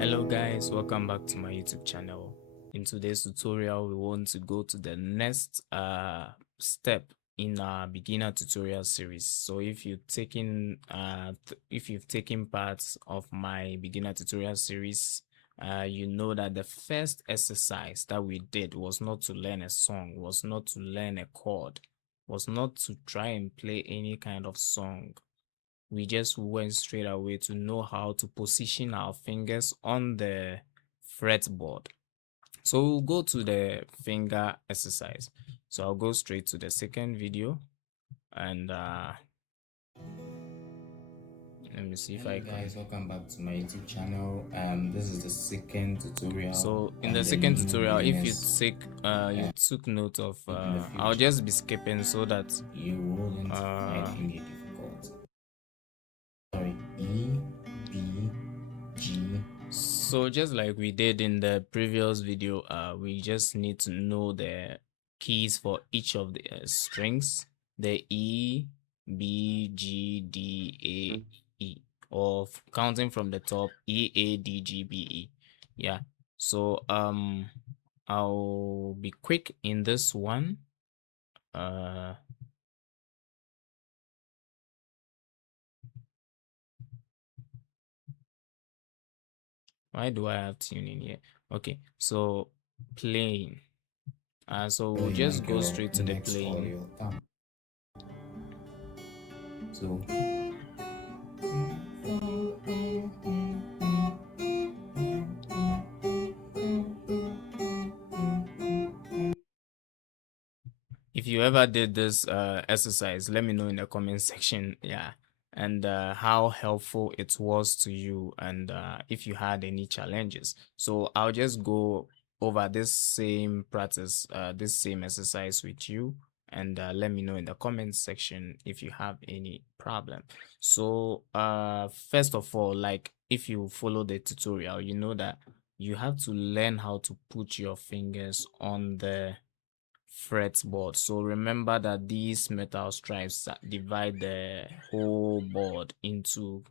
Hello guys, welcome back to my YouTube channel. In today's tutorial, we want to go to the next step in our beginner tutorial series. So if you've taken parts of my beginner tutorial series, you know that the first exercise that we did was not to learn a song, was not to learn a chord, was not to try and play any kind of song. We just went straight away to know how to position our fingers on the fretboard. So we'll go to the finger exercise. So I'll go straight to the second video and let me see if I can. Guys, welcome back to my YouTube channel. This is the second tutorial. So in the second tutorial, if you took note of I'll just be skipping so that you wouldn't find any difficult. Sorry, E, B, G. So just like we did in the previous video, we just need to know the keys for each of the strings, the E, B, G, D, A, E, or counting from the top, E, A, D, G, B, E. Yeah. So I'll be quick in this one. Why do I have tuning here? Okay, so playing. So we'll just go straight to the playing. So if you ever did this exercise, let me know in the comment section. Yeah, and how helpful it was to you, and if you had any challenges. So I'll just go over this same practice, this same exercise with you, and let me know in the comment section if you have any problem. So first of all, like if you follow the tutorial, you know that you have to learn how to put your fingers on the fretboard. So remember that these metal stripes divide the whole board into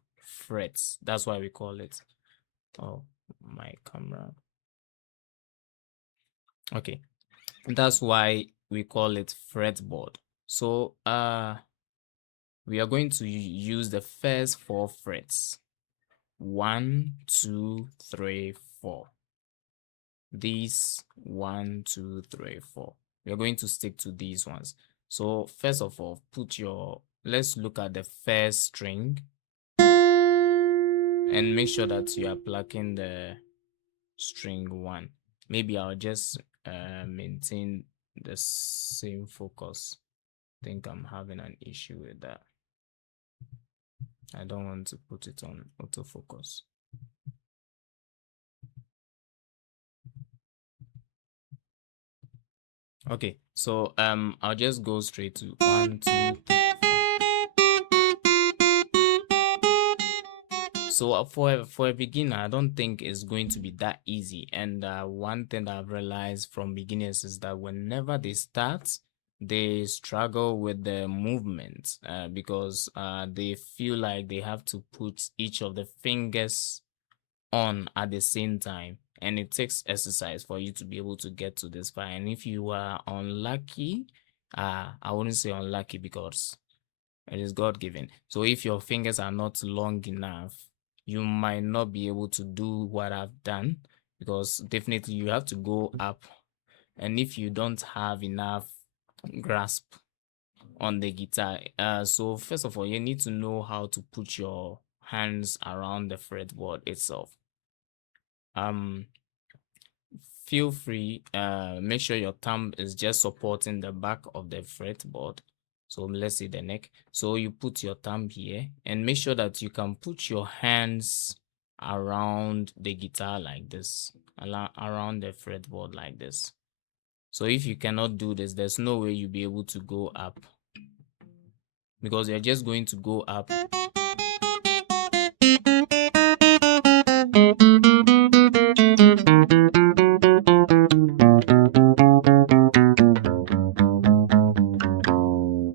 frets. That's why we call it. Oh, my camera. Okay, that's why we call it fretboard. So we are going to use the first 4 frets. 1, 2, 3, 4. These 1, 2, 3, 4. We are going to stick to these ones. So first of all, let's look at the first string and make sure that you are plucking the string 1. Maybe I'll just maintain the same focus. I think I'm having an issue with that. I don't want to put it on autofocus. Okay, so I'll just go straight to 1, 2, 3. So for a beginner, I don't think it's going to be that easy. And one thing that I've realized from beginners is that whenever they start, they struggle with the movement because they feel like they have to put each of the fingers on at the same time, and it takes exercise for you to be able to get to this far. And if you are unlucky, I wouldn't say unlucky because it is God-given. So if your fingers are not long enough, you might not be able to do what I've done, because definitely you have to go up. And if you don't have enough grasp on the guitar, so first of all, you need to know how to put your hands around the fretboard itself. Feel free, make sure your thumb is just supporting the back of the fretboard. So let's say the neck. So you put your thumb here and make sure that you can put your hands around the guitar like this, around the fretboard like this. So if you cannot do this, there's no way you'll be able to go up, because you're just going to go up.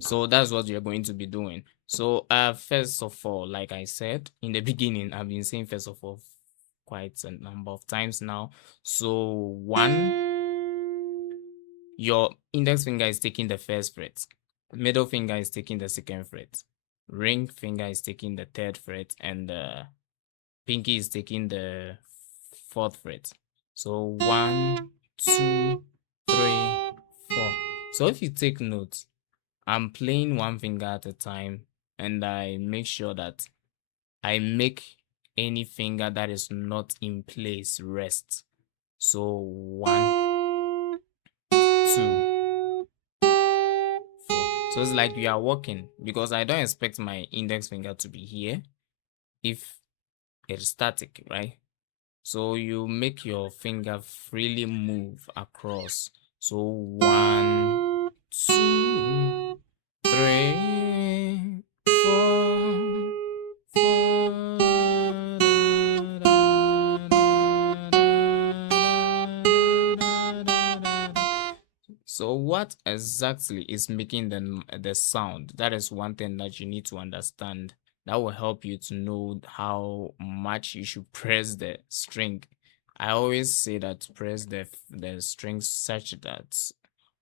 So that's what you're going to be doing. So first of all, like I said in the beginning, I've been saying first of all, quite a number of times now. So one, your index finger is taking the first fret, middle finger is taking the second fret, ring finger is taking the third fret, and pinky is taking the fourth fret. So 1, 2, 3, 4. So if you take notes, I'm playing one finger at a time, and I make sure that I make any finger that is not in place rest. So 1, 2, 4. So it's like you are walking, because I don't expect my index finger to be here if it's static, right? So you make your finger freely move across. So 1, 2, 3, 4, 4. So what exactly is making the sound? That is one thing that you need to understand. That will help you to know how much you should press the string. I always say that press the strings such that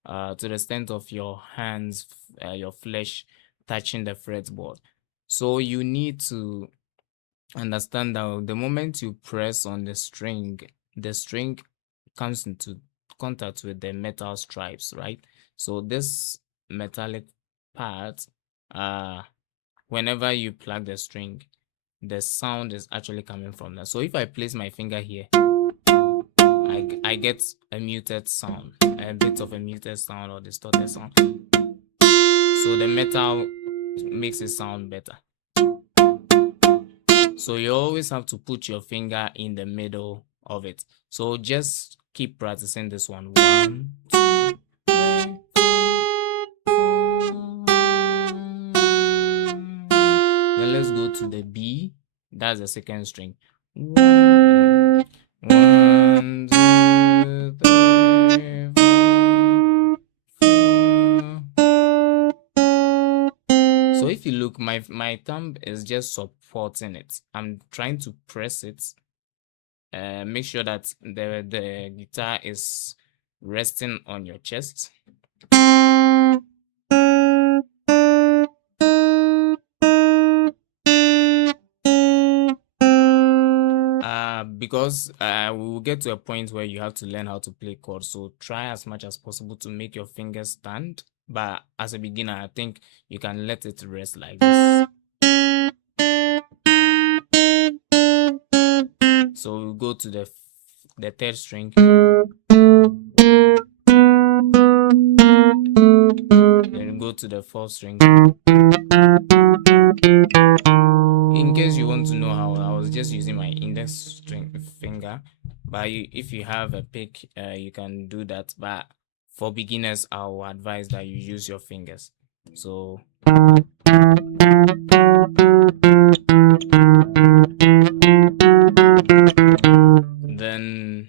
to the extent of your hands, your flesh touching the fretboard. So you need to understand that the moment you press on the string comes into contact with the metal stripes, right? So this metallic part, uh, whenever you plug the string, the sound is actually coming from that. So if I place my finger here, I get a muted sound, a bit of a muted sound or distorted sound. So the metal makes it sound better. So you always have to put your finger in the middle of it. So just keep practicing this one. 1, 2, 3, 4. Then let's go to the B. That's the second string. 1, 2, 3, 4. So if you look, my thumb is just supporting it. I'm trying to press it. Make sure that the guitar is resting on your chest. Because we will get to a point where you have to learn how to play chords. So try as much as possible to make your fingers stand. But as a beginner, I think you can let it rest like this. So we'll go to the third string. Then go to the fourth string. In case you want to know how, I was just using my index string finger. But if you have a pick, you can do that. But for beginners, I will advise that you use your fingers. So then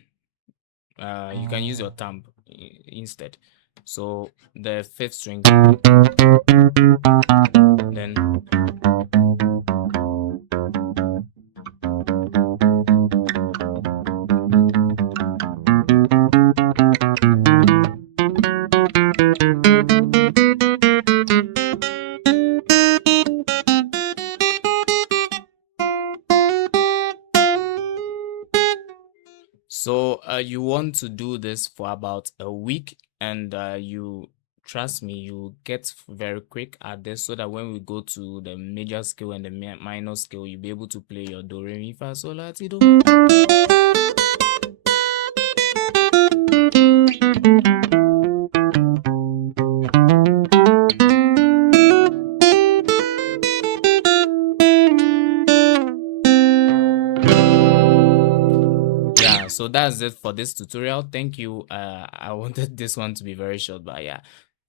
you can use your thumb instead. So the fifth string, then so you want to do this for about a week, and you trust me, you get very quick at this, so that when we go to the major scale and the minor scale, you'll be able to play your do re mi fa sol la ti do. Yeah, so that's it for this tutorial. Thank you. I wanted this one to be very short, but yeah,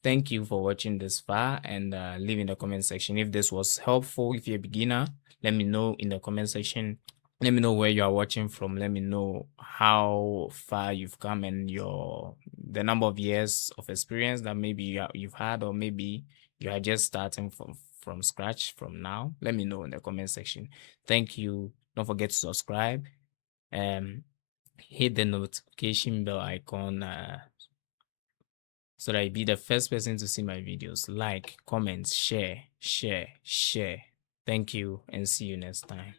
thank you for watching this far, and leave in the comment section if this was helpful. If you're a beginner, let me know in the comment section. Let me know where you are watching from. Let me know how far you've come, and the number of years of experience that maybe you've had, or maybe you are just starting from scratch from now. Let me know in the comment section. Thank you. Don't forget to subscribe, um hit the notification bell icon so that you be the first person to see my videos. Like, comment, share. Thank you and see you next time.